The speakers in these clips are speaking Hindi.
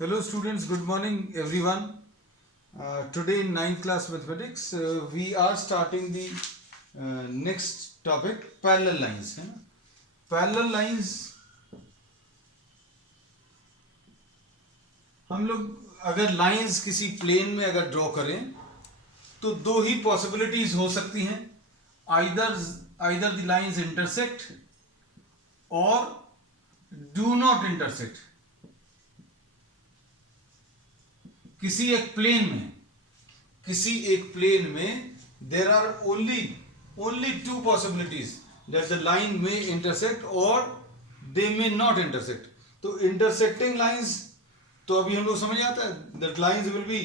Hello students, good morning everyone. Today in 9th class mathematics we are starting the next topic parallel lines है ना. Parallel lines हम लोग अगर लाइंस किसी प्लेन में अगर ड्रॉ करें तो दो ही पॉसिबिलिटीज हो सकती हैं. आइदर द लाइंस इंटरसेक्ट और डू नॉट इंटरसेक्ट. किसी एक प्लेन में there are only two possibilities that the line may intersect और दे में नॉट इंटरसेक्ट. तो इंटरसेक्टिंग लाइंस तो अभी हम लोग समझ आता है that lines will be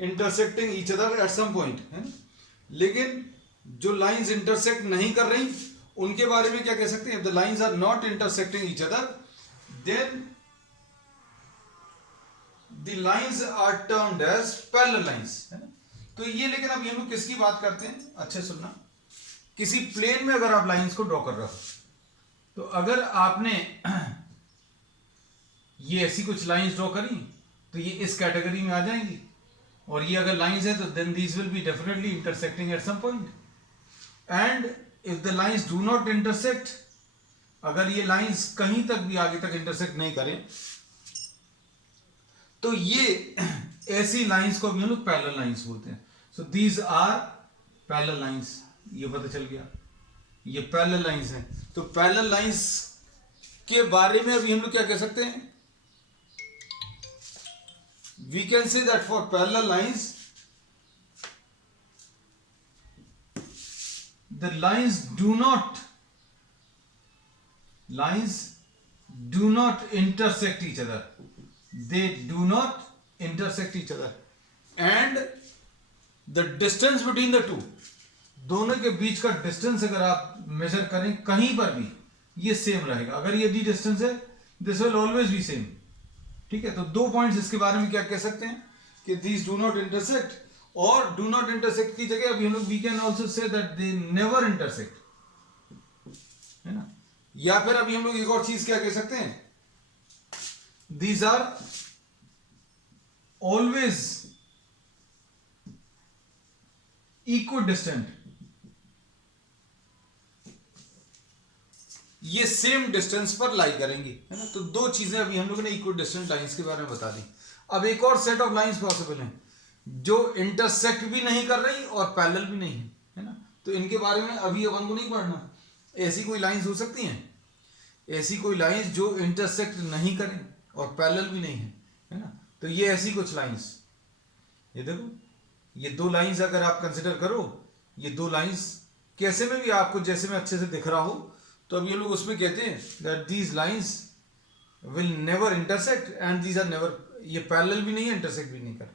intersecting each other at some point है. लेकिन जो लाइंस इंटरसेक्ट नहीं कर रही उनके बारे में क्या कह सकते हैं? The lines are not intersecting each other then the lines are termed as parallel lines है ना. तो ये लेकिन अब हम लोग किसकी बात करते हैं? अच्छे सुनना. किसी प्लेन में अगर आप लाइंस को ड्रॉ कर रहे हो तो अगर आपने ये ऐसी कुछ लाइंस ड्रॉ करी तो ये इस कैटेगरी में आ जाएंगी. और ये अगर लाइंस है तो then these will be definitely intersecting at some point. And if the lines do not intersect, अगर ये लाइंस कहीं तक भी आगे तक इंटरसेक्ट नहीं करें तो ये ऐसी लाइंस को भी हम लोग पैरेलल लाइंस बोलते हैं. So these are parallel lines. ये पता चल गया ये पैरेलल लाइंस हैं. तो पैरेलल लाइंस के बारे में अभी हम लोग क्या कह सकते हैं? We can say that for parallel lines the lines do not intersect each other. They do not intersect each other and the distance between the two, दोनों के बीच का डिस्टेंस अगर आप मेजर करें कहीं पर भी ये सेम रहेगा. अगर ये डी डिस्टेंस है this will always be same. ठीक है. तो दो पॉइंट्स इसके बारे में क्या कह सकते हैं कि these do not intersect, और do not intersect की जगह अभी हम लोग we can also say that they never intersect है ना. या फिर अभी हम लोग एक और चीज क्या कह सकते हैं? These are always equidistant. ये सेम डिस्टेंस पर लाई करेंगी है ना. तो दो चीजें अभी हम लोगों ने इक्विडिस्टेंट लाइंस के बारे में बता दी. अब एक और सेट ऑफ लाइंस पॉसिबल हैं जो इंटरसेक्ट भी नहीं कर रही और पैरेलल भी नहीं है ना. तो इनके बारे में अभी अपन को नहीं पढ़ना. ऐसी कोई लाइंस हो सकती हैं, ऐसी कोई लाइंस जो इंटरसेक्ट नहीं करें और पैरेलल भी नहीं है ना. तो ये ऐसी कुछ लाइंस, ये देखो ये दो लाइंस अगर आप कंसिडर करो, ये दो लाइंस कैसे में भी आपको जैसे में अच्छे से दिख रहा हो तो अब ये लोग उसमें कहते हैं that these lines will never intersect and these are never, ये पैरेलल भी नहीं है इंटरसेक्ट भी नहीं कर रहे.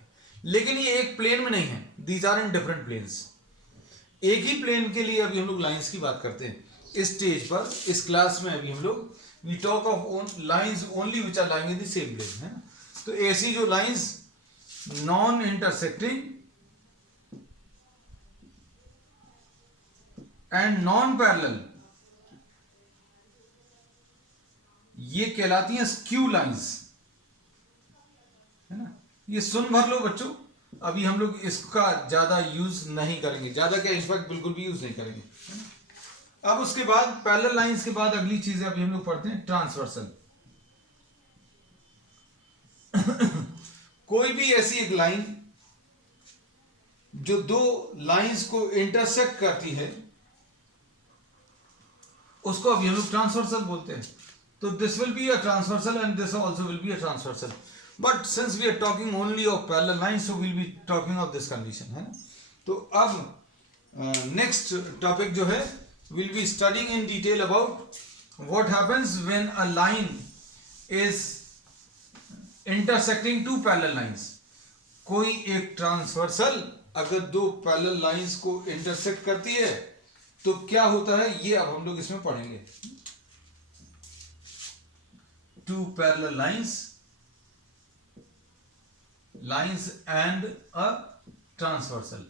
लेकिन ये एक प्लेन में नहीं है, these are in different planes. एक ही प्लेन के लिए अभी हम लोग लाइंस की बात करते हैं इस स्टेज पर. इस क्लास में अभी हम लोग we talk of lines only which are lying in the same plane है ना. तो ऐसी जो lines non intersecting and non parallel ये कहलाती हैं स्क्यू लाइंस है ना. ये सुन भर लो बच्चों. अभी हम लोग इसका ज्यादा यूज नहीं करेंगे, ज्यादा क्या इनफैक्ट बिल्कुल भी यूज नहीं करेंगे है ना. अब उसके बाद पैरेलल लाइंस के बाद अगली चीज अभी हम लोग पढ़ते हैं ट्रांसवर्सल. कोई भी ऐसी एक लाइन जो दो लाइंस को इंटरसेक्ट करती है उसको अभी हम लोग ट्रांसवर्सल बोलते हैं. तो this will be a transversal and this also will be a transversal. But since we are talking only of parallel lines so will be talking of this condition है ना. तो अब नेक्स्ट टॉपिक जो है we'll be studying in detail about what happens when a line is intersecting two parallel lines. कोई एक ट्रांसवर्सल अगर दो पैरेलल लाइंस को इंटरसेक्ट करती है तो क्या होता है ये अब हम लोग इसमें पढ़ेंगे. Two parallel lines and a transversal.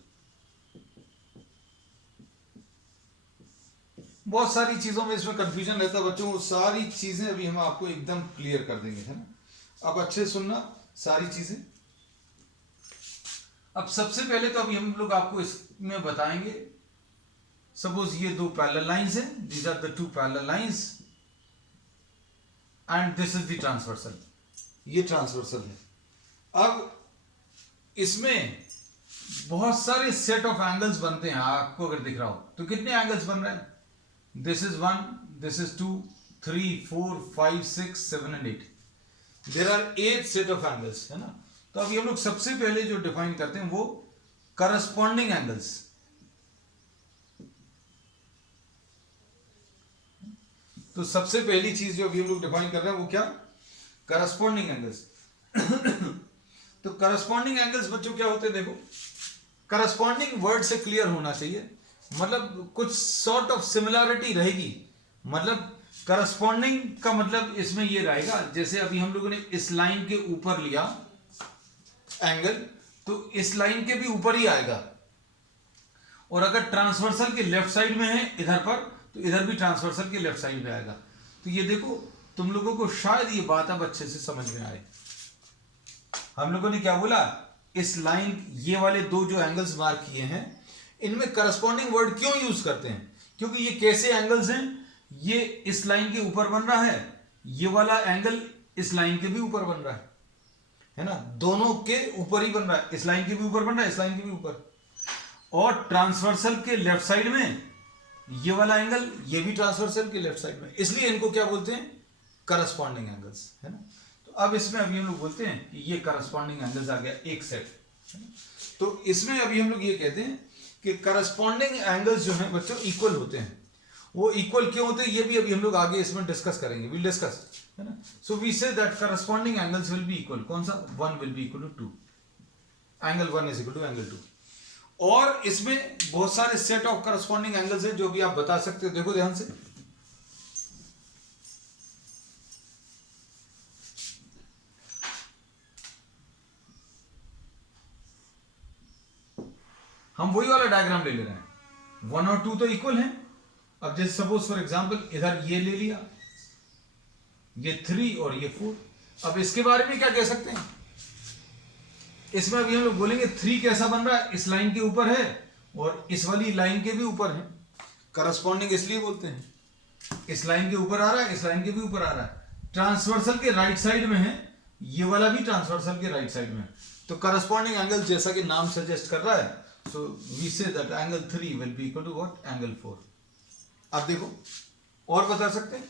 बहुत सारी चीजों में इसमें कंफ्यूजन रहता है बच्चों. वो सारी चीजें अभी हम आपको एकदम क्लियर कर देंगे है ना. अब अच्छे से सुनना सारी चीजें। अब सबसे पहले तो अभी हम लोग आपको इसमें बताएंगे, सपोज ये दो पैरेलल लाइंस हैं, these are the two parallel lines and this is the transversal, ये ट्रांसवर्सल है। अब इसमें बहुत सारे सेट ऑफ एंगल्स बनते हैं, आपको अगर दिख रहा हो तो कितने एंगल्स बन रहे हैं, this is 1, this is 2, 3, 4, 5, 6, 7 and 8, there are 8 set of angles, है ना। तो अभी हम लोग सबसे पहले जो डिफाइन करते हैं वो करस्पॉन्डिंग एंगल्स। तो सबसे पहली चीज जो अभी हम लोग डिफाइन कर रहे हैं वो क्या, करस्पॉन्डिंग एंगल्स। तो करस्पॉन्डिंग एंगल्स बच्चों क्या होते हैं, देखो करस्पॉन्डिंग वर्ड से क्लियर होना चाहिए, मतलब कुछ सॉर्ट ऑफ सिमिलैरिटी रहेगी, मतलब करस्पॉन्डिंग का मतलब इसमें ये रहेगा, जैसे अभी हम लोगों ने इस लाइन के ऊपर लिया एंगल, तो इस लाइन के भी ऊपर ही आएगा, और अगर ट्रांसवर्सल के लेफ्ट साइड में है इधर पर, तो इधर भी ट्रांसवर्सल के लेफ्ट साइड में आएगा। तो ये देखो तुम लोगों को शायद ये बात अब अच्छे से समझ में आए। हम लोगों ने क्या बोला, इस लाइन, ये वाले दो जो एंगल्स मार्क किए हैं, इनमें करस्पॉन्डिंग वर्ड क्यों यूज करते हैं, क्योंकि ये कैसे एंगल्स हैं, ये इस लाइन के ऊपर बन रहा है, ये वाला एंगल इस लाइन के भी ऊपर बन रहा है ना, दोनों के ऊपर ही बन रहा है, इस लाइन के भी ऊपर बन रहा है, इस लाइन के भी ऊपर, और ट्रांसवर्सल के लेफ्ट साइड में ये वाला एंगल, ये भी ट्रांसवर्सल के लेफ्ट साइड में, इसलिए इनको क्या बोलते हैं, करस्पॉन्डिंग एंगल्स, है ना। तो अब इसमें अभी हम लोग बोलते हैं कि ये करस्पॉन्डिंग एंगल्स आ गया एक सेट, है ना। तो इसमें अभी हम लोग ये कहते हैं कि करस्पॉन्डिंग एंगल्स जो हैं बच्चों इक्वल होते हैं। वो इक्वल क्यों होते हैं ये भी अभी हम लोग आगे इसमें डिस्कस करेंगे, विल डिस्कस, है ना। So we say that corresponding angles will be equal, कौन सा, 1 will be equal to 2, angle 1 is equal to angle 2। और इसमें बहुत सारे सेट ऑफ करस्पॉन्डिंग एंगल्स हैं जो भी आप बता सकते हो, देखो ध्यान से। हम वही वाला डायग्राम ले रहे हैं, 1 और 2 तो इक्वल हैं। अब जैसे सपोज फॉर एग्जांपल इधर ये ले लिया, ये 3 और ये 4। अब इसके बारे में क्या कह सकते हैं, इसमें अभी हम लोग बोलेंगे 3 कैसा बन रहा है, इस लाइन के ऊपर है और इस वाली लाइन के भी ऊपर है, करस्पॉन्डिंग इसलिए बोलते हैं, इस लाइन के ऊपर आ रहा है, इस लाइन के भी ऊपर आ रहा है, ट्रांसवर्सल के राइट साइड में है, ये वाला भी ट्रांसवर्सल के राइट साइड में है। तो करस्पॉन्डिंग एंगल जैसा कि नाम सजेस्ट कर रहा है, so we say that angle 3 will be equal to what, angle 4। अब देखो और बता सकते हैं,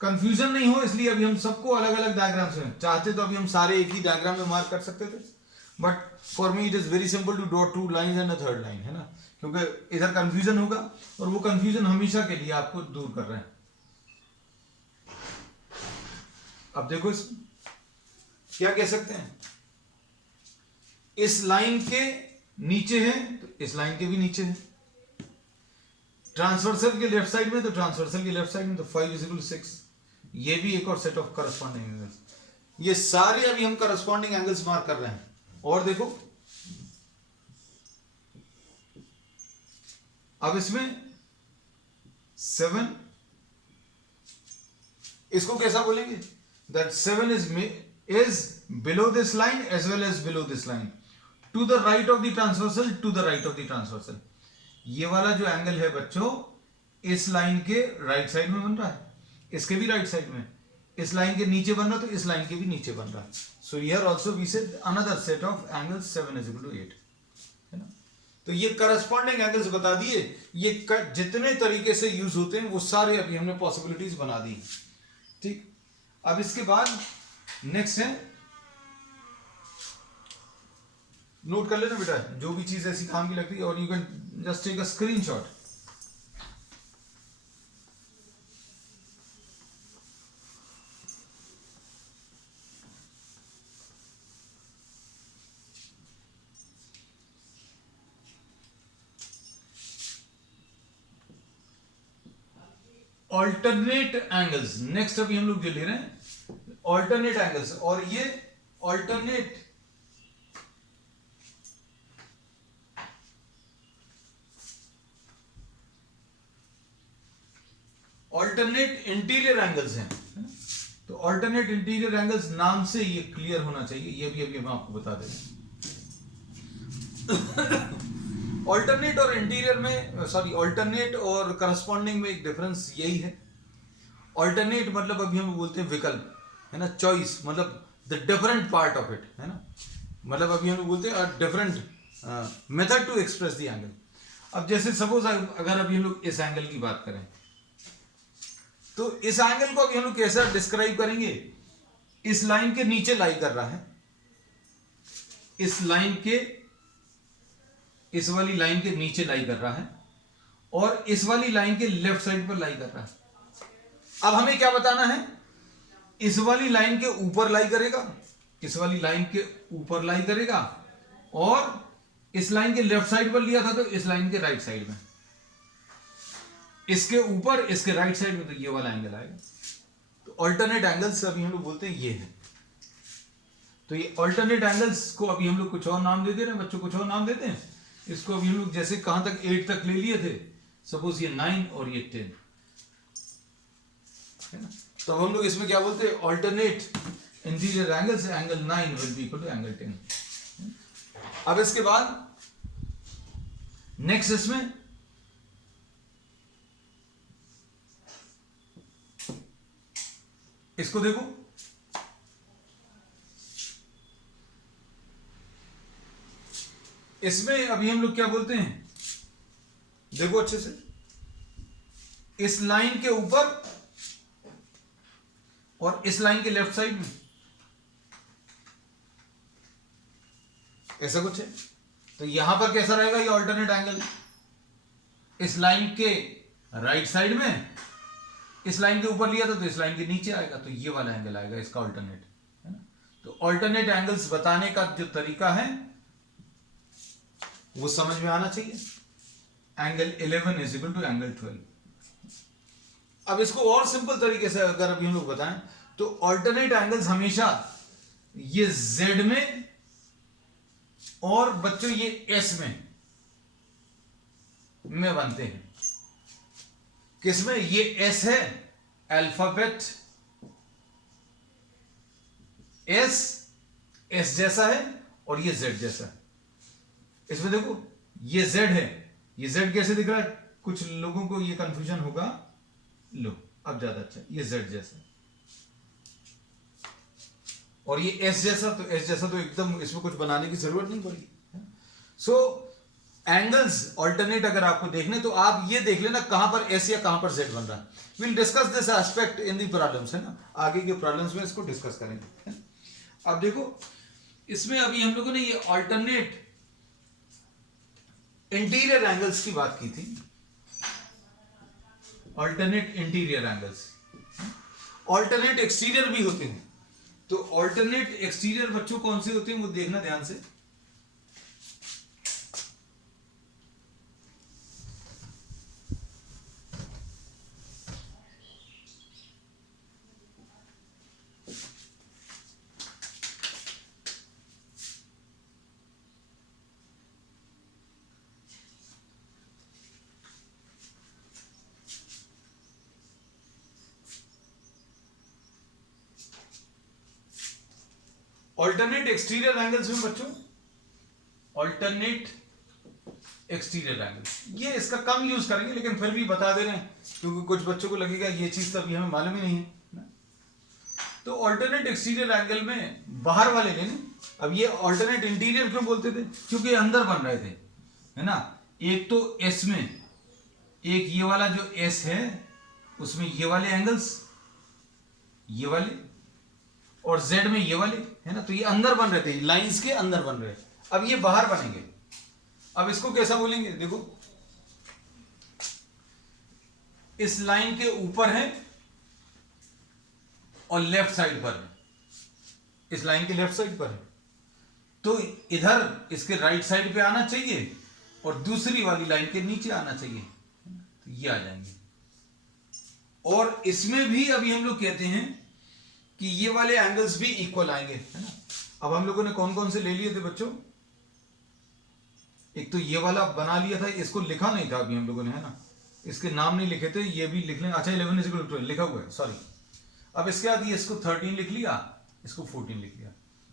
कंफ्यूजन नहीं हो इसलिए अभी हम सबको अलग अलग डायग्राम से, चाहते तो अभी हम सारे एक ही डायग्राम में मार्क कर सकते थे, but for me it is very simple to draw 2 lines and a third line, है ना, क्योंकि इधर कंफ्यूजन होगा और वो कंफ्यूजन हमेशा के लिए आपको दूर कर रहे हैं। अब देखो इस क्या कह सकते हैं, इस लाइन के नीचे है तो इस लाइन के भी नीचे है, ट्रांसवर्सल के लेफ्ट साइड में तो ट्रांसवर्सल के लेफ्ट साइड में, तो 5 इज इक्वल टू 6, ये भी एक और सेट ऑफ करस्पॉन्डिंग एंगल्स। ये सारे अभी हम करस्पॉन्डिंग एंगल्स मार्क कर रहे हैं। और देखो अब इसमें 7, इसको कैसा बोलेंगे, that 7 is below this line as well as below this line, to the right of the transversal, to the right of the transversal. ये वाला जो एंगल है बच्चों इस लाइन के राइट साइड में बन रहा है, इसके भी राइट साइड में, इस लाइन के नीचे बन रहा है तो इस लाइन के भी नीचे बन रहा है। So here also we say another set of angles 7 is equal to 8, है ना। तो ये करस्पॉन्डिंग एंगल्स बता दिए, ये जितने तरीके से यूज होते हैं वो सारे अभी हमने पॉसिबिलिटीज बना दी, ठीक। अब इसके बाद नेक्स्ट है, नोट कर लेना बेटा जो भी चीज ऐसी काम की लगती है, और you can just take a screenshot. Alternate angles, next अभी हम लोग जो ले रहे हैं ऑल्टरनेट एंगल्स, और ये ऑल्टरनेट इंटीरियर एंगल्स हैं, तो ऑल्टरनेट इंटीरियर एंगल्स नाम से ये क्लियर होना चाहिए, ये भी अभी हम आपको बता दें। ऑल्टरनेट और इंटीरियर में, सॉरी, ऑल्टरनेट और करस्पॉन्डिंग में एक डिफरेंस यही है। ऑल्टरनेट मतलब अभी हम बोलते हैं विकल्प, है ना, चॉइस, मतलब the different part of it, है ना, मतलब अभी हम बोलते हैं different method to express the angle. अब जैसे सपोज अगर अभी हम लोग इस एंगल की बात करें, तो इस एंगल को अभी हम लोग कैसे डिस्क्राइब करेंगे? इस लाइन के नीचे लाई कर रहा है, इस लाइन के, इस वाली लाइन के नीचे लाई कर रहा है, और इस वाली लाइन के लेफ्ट साइड पर लाई कर रहा है। अब हमें क्या बताना है? इस वाली लाइन के ऊपर लाई करेगा, इस वाली लाइन के ऊपर लाई करेगा, और इस लाइन के लेफ्ट साइड पर लिया था तो इस लाइन के राइट साइड में, इसके ऊपर इसके राइट साइड में, तो ये वाला एंगल आएगा। तो ऑल्टरनेट एंगल्स अभी हम लोग बोलते हैं ये है। तो ये ऑल्टरनेट एंगल्स को अभी हम लोग कुछ और नाम दे दे रहे हैं, बच्चों कुछ और नाम देते हैं इसको। अभी हम लोग जैसे कहां तक 8 तक ले लिए थे, सपोज ये 9 और ये 10 है ना, तो अब हम लोग इसमें क्या बोलते हैं? Alternate interior angle say angle 9 will be equal to angle 10। अब इसके बाद नेक्स्ट इसमें इसको देखो, इसमें अभी हम लोग क्या बोलते हैं, देखो अच्छे से, इस लाइन के ऊपर और इस लाइन के लेफ्ट साइड में, ऐसा कुछ है। तो यहां पर कैसा रहेगा ये ऑल्टरनेट एंगल? इस लाइन के राइट साइड में, इस लाइन के ऊपर लिया था तो इस लाइन के नीचे आएगा, तो ये वाला एंगल आएगा इसका ऑल्टरनेट, है ना। तो ऑल्टरनेट एंगल्स बताने का जो तरीका है वो समझ में आना चाहिए। Angle 11 is equal to angle 12। अब इसको और सिंपल तरीके से अगर अभी हम लोग बताएं तो ऑल्टरनेट एंगल्स हमेशा ये Z में और बच्चों ये S में बनते हैं। किसमें? ये S है अल्फाबेट S जैसा है और ये Z जैसा है। इसमें देखो ये Z है, ये Z कैसे दिख रहा है? कुछ लोगों को ये कंफ्यूजन होगा, लो अब ज्यादा अच्छा, ये Z जैसा और ये S जैसा, तो S जैसा तो एकदम इसमें कुछ बनाने की जरूरत नहीं पड़ेगी। सो एंगल्स ऑल्टरनेट अगर आपको देखने तो आप ये देख लेना कहां पर S या कहां पर Z बन रहा है। Will discuss this aspect in the problems, है ना, आगे के प्रॉब्लम्स में इसको डिस्कस करेंगे। अब देखो इसमें अभी हम लोगों ने ये ऑल्टरनेट इंटीरियर एंगल्स की बात की थी, alternate interior angles. Alternate exterior भी होते हैं, तो ऑल्टरनेट एक्सटीरियर बच्चों कौन से होते हैं वो देखना ध्यान से। ऑल्टरनेट एक्सटीरियर एंगल्स में बच्चों, ऑल्टरनेट एक्सटीरियर एंगल, ये इसका कम यूज करेंगे लेकिन फिर भी बता दे रहे हैं क्योंकि कुछ बच्चों को लगेगा ये चीज तो अभी हमें मालूम ही नहीं है। तो ऑल्टरनेट एक्सटीरियर एंगल में बाहर वाले लेने। अब ये ऑल्टरनेट इंटीरियर क्यों बोलते थे? क्योंकि अंदर बन रहे थे, है ना। एक तो एस में, एक ये वाला जो एस है उसमें ये वाले एंगल्स, ये वाले, और जेड में ये वाले, है ना। तो ये अंदर बन रहे थे, लाइंस के अंदर बन रहे। अब ये बाहर बनेंगे। अब इसको कैसा बोलेंगे? देखो इस लाइन के ऊपर है और लेफ्ट साइड पर है, इस लाइन के लेफ्ट साइड पर है, तो इधर इसके राइट साइड पे आना चाहिए और दूसरी वाली लाइन के नीचे आना चाहिए, तो ये आ जाएंगे। और इसमें भी अभी हम लोग कहते हैं कि ये वाले एंगल्स भी इक्वल आएंगे, है ना। अब हम लोगों ने कौन कौन से ले लिए थे बच्चों? एक तो ये वाला बना लिया था, इसको लिखा नहीं था अभी हम लोगों ने, है ना, इसके नाम नहीं लिखे थे, ये भी लिख लें। अच्छा 11 is equal to 12 लिखा हुआ है, सॉरी। अब इसके बाद ये इसको 13 लिख लिया, इसको 14 लिख लिया,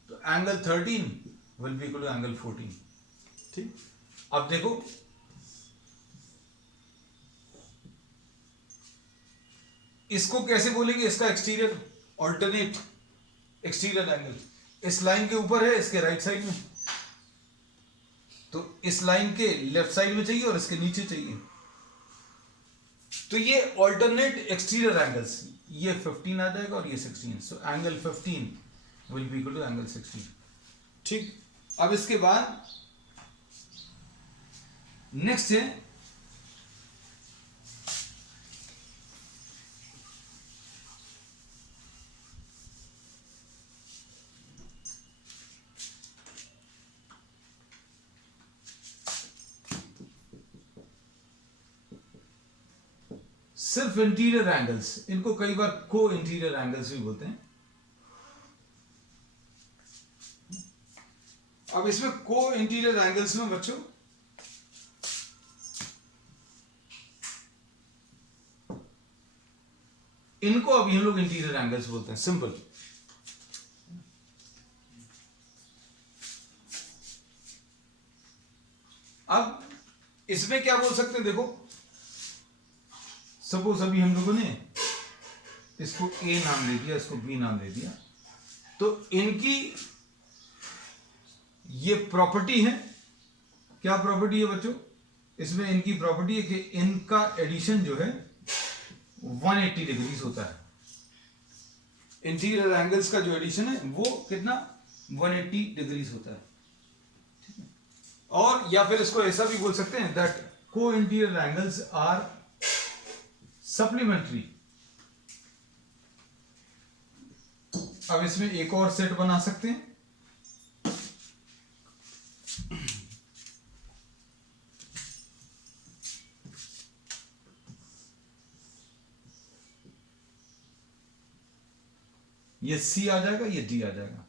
तो angle 13 will be equal to angle 14। ठीक, अब देखो इसको कैसे बोलेंगे, इसका एक्सटीरियर ऑल्टरनेट एक्सटीरियर एंगल इस लाइन के ऊपर है, इसके राइट साइड में, तो इस लाइन के लेफ्ट साइड में चाहिए और इसके नीचे चाहिए, तो ये ऑल्टरनेट एक्सटीरियर एंगल्स, ये 15 आ जाएगा और ये 16, so angle 15 will be equal to angle 16। ठीक, अब इसके बाद नेक्स्ट है सिर्फ इंटीरियर एंगल्स, इनको कई बार को इंटीरियर एंगल्स भी बोलते हैं। अब इसमें को इंटीरियर एंगल्स में बच्चों इनको अभी हम लोग इंटीरियर एंगल्स बोलते हैं, सिंपल। अब इसमें क्या बोल सकते हैं, देखो सपोज अभी हम लोगों ने इसको ए नाम दे दिया, इसको बी नाम दे दिया, तो इनकी ये प्रॉपर्टी है, क्या प्रॉपर्टी है बच्चों, इसमें इनकी प्रॉपर्टी है कि इनका एडिशन जो है 180 डिग्रीज होता है। इंटीरियर एंगल्स का जो एडिशन है वो कितना 180 डिग्रीज होता है। ठीक है, और या फिर इसको ऐसा भी बोल सकते हैं दैट को इंटीरियर एंगल्स आर सप्लीमेंट्री। अब इसमें एक और सेट बना सकते हैं, ये C आ जाएगा, ये D आ जाएगा,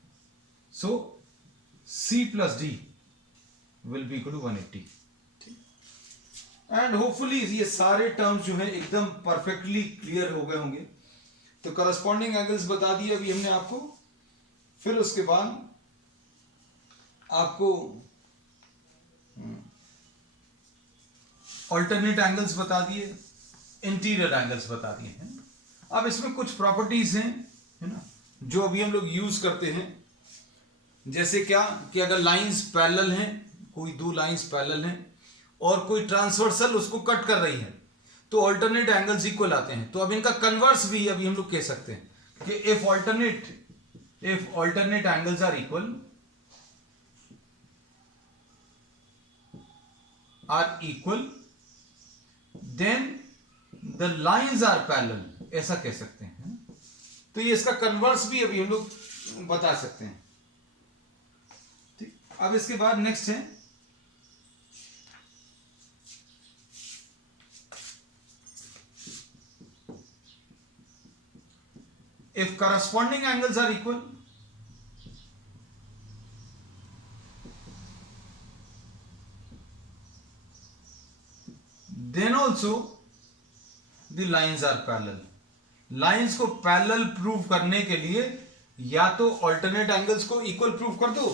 so C plus D will be equal to 180। And hopefully ये सारे टर्म्स जो है एकदम परफेक्टली क्लियर हो गए होंगे। तो करस्पॉन्डिंग एंगल्स बता दिए अभी हमने आपको, फिर उसके बाद आपको ऑल्टरनेट एंगल्स बता दिए, इंटीरियर एंगल्स बता दिए हैं। अब इसमें कुछ प्रॉपर्टीज हैं, है ना, जो अभी हम लोग यूज करते हैं, जैसे क्या कि अगर लाइंस पैरेलल हैं, कोई दो लाइंस पैरेलल हैं और कोई ट्रांसवर्सल उसको कट कर रही है, तो ऑल्टरनेट एंगल्स इक्वल आते हैं। तो अब इनका कन्वर्स भी अभी हम लोग कह सकते हैं कि if alternate angles are equal then the lines are parallel, ऐसा कह सकते हैं। तो ये इसका कन्वर्स भी अभी हम लोग बता सकते हैं। ठीक, अब इसके बाद नेक्स्ट है if corresponding angles are equal, then also the lines are parallel। Lines को पैरेलल प्रूव करने के लिए या तो ऑल्टरनेट एंगल्स को इक्वल प्रूव कर दो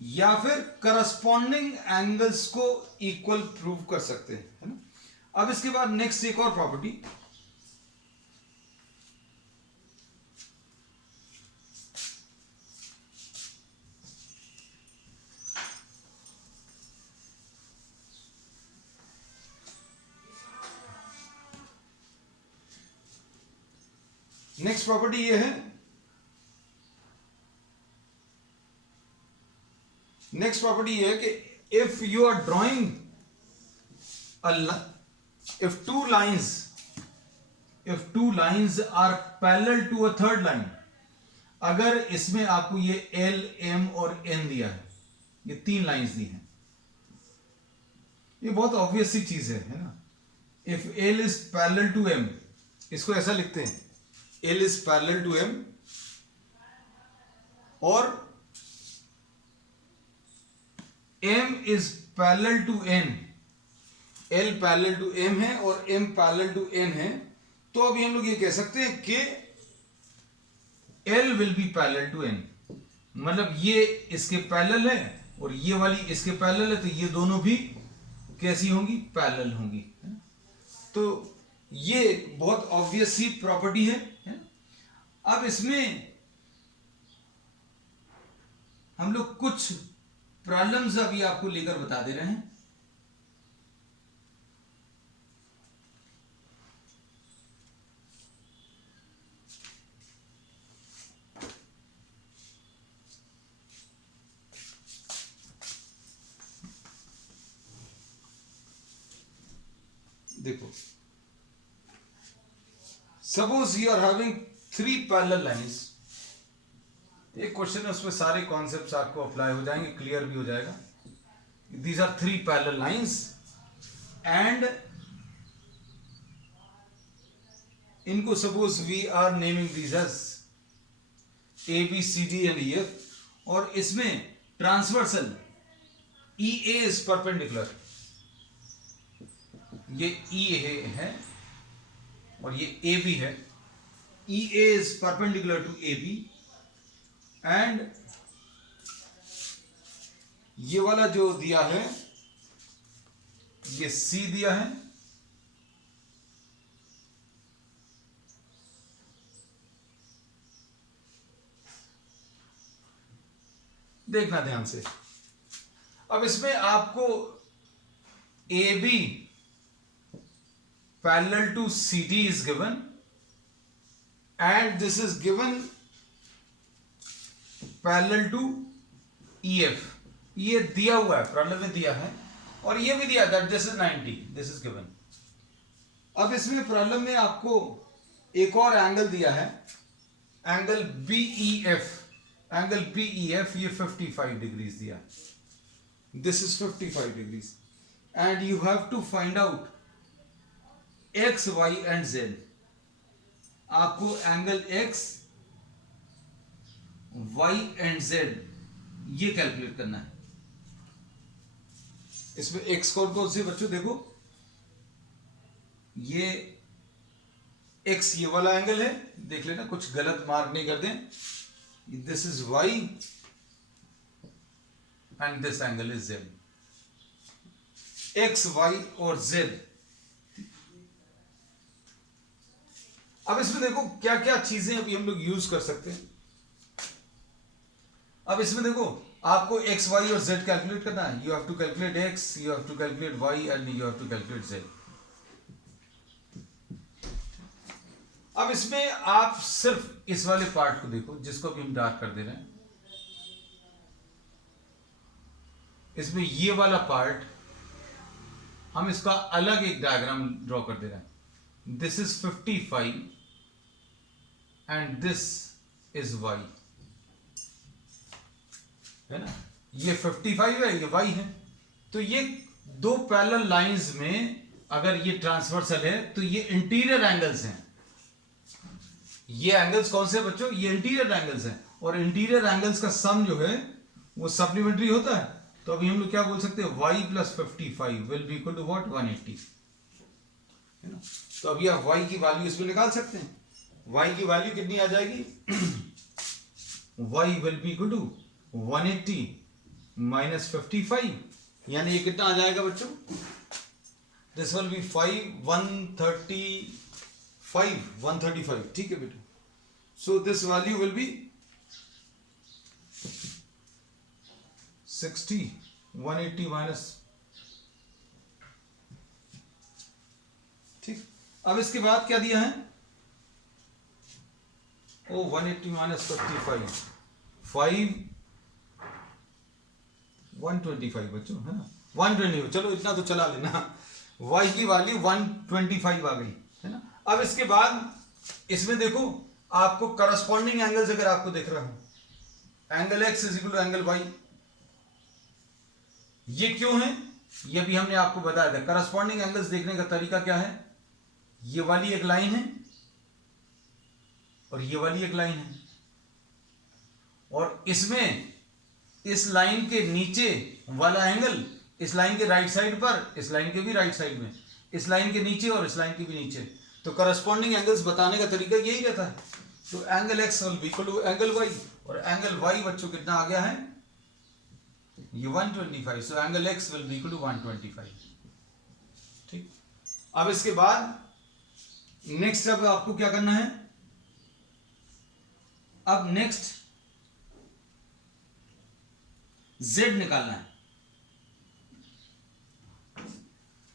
या फिर करस्पॉन्डिंग एंगल्स को इक्वल प्रूव कर सकते हैं, है ना। अब इसके बाद नेक्स्ट एक और प्रॉपर्टी, नेक्स्ट प्रॉपर्टी ये है, नेक्स्ट प्रॉपर्टी ये है कि if you are drawing if two lines are parallel to a third line, अगर इसमें आपको ये L, M और N दिया है, ये तीन लाइंस दी हैं, ये बहुत ऑब्वियस सी चीज है ना। If L is parallel to M, इसको ऐसा लिखते हैं L is parallel to M और M is parallel to N, L parallel to M है और M parallel to N है, तो अभी हम लोग ये कह सकते हैं कि L will be parallel to N, मतलब ये इसके पैरेलल है और ये वाली इसके पैरेलल है, तो ये दोनों भी कैसी होंगी, पैरेलल होंगी। तो ये बहुत ऑब्वियस सी प्रॉपर्टी है। अब इसमें हम लोग कुछ प्रॉब्लम्स अभी आपको लेकर बता दे रहे हैं। देखो, suppose you are having 3 parallel lines. एक क्वेश्चन है, उसमें सारे कॉन्सेप्ट्स आपको अप्लाई हो जाएंगे, क्लियर भी हो जाएगा। These are 3 parallel lines and इनको suppose we are naming these as A B C D and E F, और इसमें transversal E A is perpendicular, ये ई ए है और ये ए बी है। E A is perpendicular to A B and ये वाला जो दिया है ये सी दिया है, देखना ध्यान से। अब इसमें आपको A B parallel to C D is given and this is given parallel to E F. ये दिया हुआ है, प्रॉब्लम में दिया है, और ये भी दिया that this is 90, this is given. अब इसमें प्रॉब्लम में आपको एक और एंगल दिया है, angle B E F. Angle B E F ये 55 डिग्रीज दिया, this is 55 degrees and you have to find out x y and z. आपको angle x y and z ये कैलकुलेट करना है। इसमें एक्स कौन से बच्चों, देखो ये एक्स ये वाला एंगल है, देख लेना कुछ गलत मार्क नहीं कर दें। This is Y and this angle is Z. X Y और जेड। अब इसमें देखो क्या क्या चीजें अभी हम लोग यूज कर सकते हैं। अब इसमें देखो आपको एक्स वाई और जेड कैलकुलेट करना है। You have to calculate X, you have to calculate Y and you have to calculate Z. अब इसमें आप सिर्फ इस वाले पार्ट को देखो जिसको भी हम डार्क कर दे रहे हैं। इसमें ये वाला पार्ट हम इसका अलग एक डायग्राम ड्रॉ कर दे रहे हैं। This is 55 and this is Y, है ना। ये 55 है, ये y है। तो ये दो पैरेलल लाइंस में अगर ये ट्रांसवर्सल है तो ये इंटीरियर एंगल्स हैं। ये एंगल्स कौन से बच्चों, ये इंटीरियर एंगल्स हैं, और इंटीरियर एंगल्स का सम जो है वो सप्लीमेंट्री होता है। तो अभी हम लोग क्या बोल सकते हैं, y plus 55 will be equal to what, 180, है ना। तो अभी आप y की वैल्यू इसमें निकाल सकते हैं। y की वैल्यू कितनी आ जाएगी, y will be equal to 180 minus 55, यानी ये कितना आ जाएगा बच्चों, दिस विल बी 135, ठीक है बेटा। So this value will be 60, 180 minus, ठीक। अब इसके बाद क्या दिया है, 180 माइनस 55, 125 बच्चों, है ना, 120। चलो इतना तो चला लेना। y की वैल्यू 125 आ गई, है ना। अब इसके बाद इसमें देखो आपको करस्पॉन्डिंग एंगल्स अगर आपको दिख रहा हो, angle x is equal to angle y, ये क्यों है ये भी हमने आपको बताया था। करस्पॉन्डिंग एंगल्स देखने का तरीका क्या है, ये वाली एक लाइन है और ये वाली एक लाइन है, और इसमें इस लाइन के नीचे वाला एंगल इस लाइन के राइट साइड पर, इस लाइन के भी राइट साइड में, इस लाइन के नीचे और इस लाइन के भी नीचे। तो करस्पॉन्डिंग एंगल्स बताने का तरीका यही रहता है तो angle X will be equal to angle Y, और एंगल वाई बच्चों कितना आ गया है, ये 125। So angle X will be equal to 125। ठीक, अब इसके बाद नेक्स्ट स्टेप आपको क्या करना है, अब नेक्स्ट z निकालना है।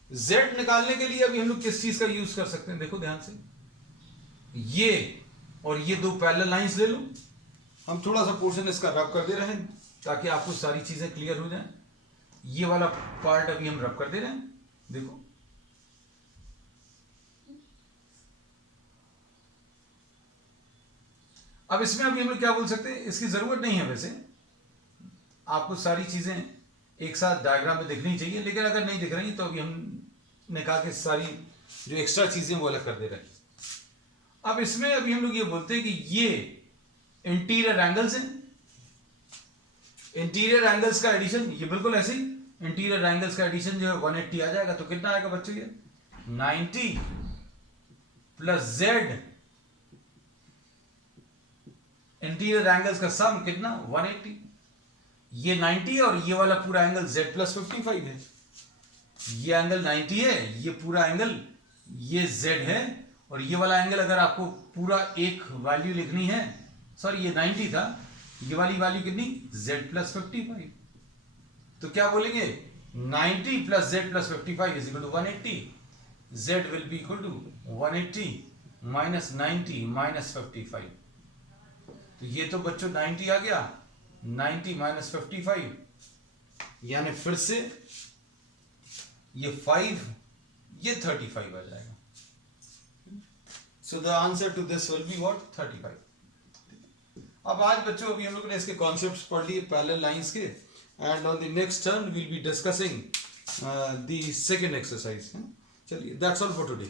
z निकालने के लिए अभी हम लोग किस चीज का यूज कर सकते हैं, देखो ध्यान से, ये और ये दो पैरेलल लाइंस ले लो, हम थोड़ा सा पोर्शन इसका रब कर दे रहे हैं ताकि आपको सारी चीजें क्लियर हो जाएं। ये वाला पार्ट अभी हम रब कर दे रहे हैं, देखो अब इसमें अभी हम लोग क्या बोल सकते हैं, इसकी जरूरत नहीं है, वैसे आपको सारी चीजें एक साथ डायग्राम में दिखनी चाहिए, लेकिन अगर नहीं दिख रही तो अभी हमने कहा कि सारी जो एक्स्ट्रा चीजें वो अलग कर दे रहे हैं। अब इसमें अभी हम लोग ये बोलते हैं कि ये इंटीरियर एंगल्स हैं, इंटीरियर एंगल्स का एडिशन, ये बिल्कुल ऐसे ही इंटीरियर एंगल्स का एडिशन जो है 180 आ जाएगा, तो कितना आएगा बच्चों, ये 90 प्लस z इंटीरियर एंगल्स का सम कितना 180, ये 90 और ये वाला पूरा एंगल z प्लस 55 है, ये एंगल 90 है, ये पूरा एंगल ये z है, और ये वाला एंगल अगर आपको पूरा एक वैल्यू लिखनी है, सॉरी ये 90 था, ये वाली वैल्यू कितनी z प्लस 55, तो क्या बोलेंगे 90 plus z plus 55 is equal to 180, z will be equal to 180 minus 90 minus 55, तो ये तो बच्चों 90 आ गया, 90 माइनस 55 यानी फिर से ये 5, ये 35 आ जाएगा। So the answer to this will be what 35। अब आज बच्चों अभी हम लोगों ने इसके कॉन्सेप्ट्स पढ़ लिए पैरेलल लाइंस के, and on the next turn we will be discussing the second exercise. चलिए दैट्स ऑल फॉर टुडे।